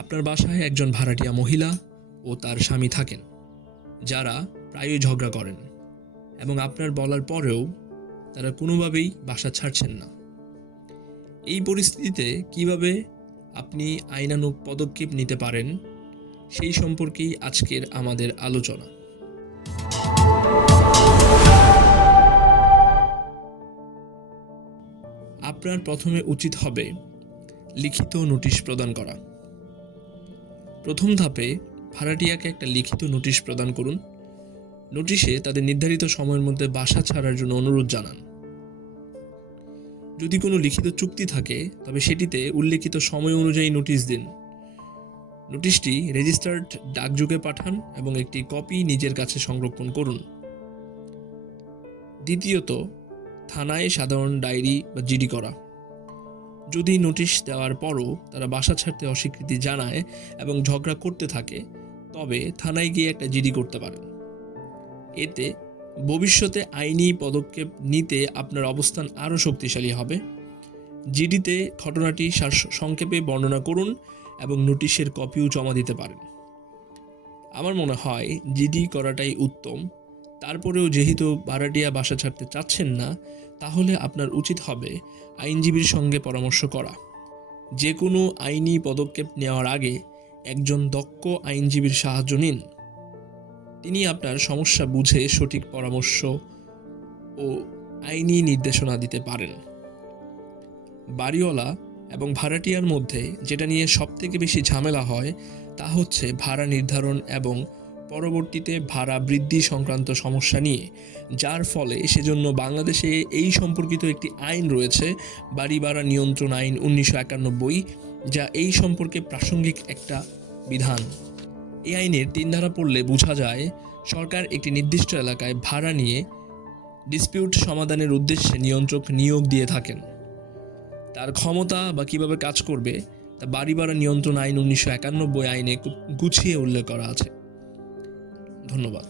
আপনার বাসায় একজন ভাড়াটিয়া মহিলা ও তার স্বামী থাকেন, যারা প্রায়ই ঝগড়া করেন এবং আপনার বলার পরেও তারা কোনোভাবেই বাসা ছাড়ছেন না। এই পরিস্থিতিতে কিভাবে আপনি আইনানুগ পদক্ষেপ নিতে পারেন সেই সম্পর্কেই আজকের আমাদের আলোচনা। আপনার প্রথমে উচিত হবে লিখিত নোটিশ প্রদান করা। প্রথম ধাপে ভাড়াটিয়াকে একটা লিখিত নোটিশ প্রদান করুন। নোটিশে তাদের নির্ধারিত সময়ের মধ্যে বাসা ছাড়ার জন্য অনুরোধ জানান। যদি কোনো লিখিত চুক্তি থাকে তবে সেটিতে উল্লেখিত সময় অনুযায়ী নোটিশ দিন। নোটিশটি রেজিস্টার্ড ডাকযোগে পাঠান এবং একটি কপি নিজের কাছে সংরক্ষণ করুন। দ্বিতীয়ত, থানায় সাধারণ ডায়েরি বা জিডি করা। যদি নোটিশ দেওয়ার পরও তারা বাসা ছাড়তে অস্বীকৃতি জানায় এবং ঝগড়া করতে থাকে, তবে থানায় গিয়ে একটা জিডি করতে পারেন। এতে ভবিষ্যতে আইনি পদক্ষেপ নিতে আপনার অবস্থান আরও শক্তিশালী হবে। জিডিতে ঘটনাটি সংক্ষেপে বর্ণনা করুন এবং নোটিশের কপিও জমা দিতে পারেন। আমার মনে হয় জিডি করাটাই উত্তম। তারপরেও যেহেতু ভাড়াটিয়া বাসা ছাড়তে চাচ্ছেন না, তাহলে আপনার উচিত হবে আইনজীবীর সঙ্গে পরামর্শ করা। যে কোনো আইনি পদক্ষেপ নেওয়ার আগে একজন দক্ষ আইনজীবীর সাহায্য নিন। তিনি আপনার সমস্যা বুঝে সঠিক পরামর্শ ও আইনি নির্দেশনা দিতে পারেন। বাড়িওয়ালা এবং ভাড়াটিয়ার মধ্যে যেটা নিয়ে সবথেকে বেশি ঝামেলা হয় তা হচ্ছে ভাড়া নির্ধারণ এবং পরবর্তীতে ভাড়া বৃদ্ধি সংক্রান্ত সমস্যা নিয়ে, যার ফলে সেজন্য বাংলাদেশে এই সম্পর্কিত একটি আইন রয়েছে, বাড়ি ভাড়া নিয়ন্ত্রণ আইন 1991, যা এই সম্পর্কে প্রাসঙ্গিক একটা বিধান। এই আইনের 3 ধারা পড়লে বোঝা যায় সরকার একটি নির্দিষ্ট এলাকায় ভাড়া নিয়ে ডিসপিউট সমাধানের উদ্দেশ্যে নিয়ন্ত্রক নিয়োগ দিয়ে থাকেন। তার ক্ষমতা বা কিভাবে কাজ করবে তা বাড়ি ভাড়া নিয়ন্ত্রণ আইন 1991 আইনে গুছিয়ে উল্লেখ করা আছে। ধন্যবাদ।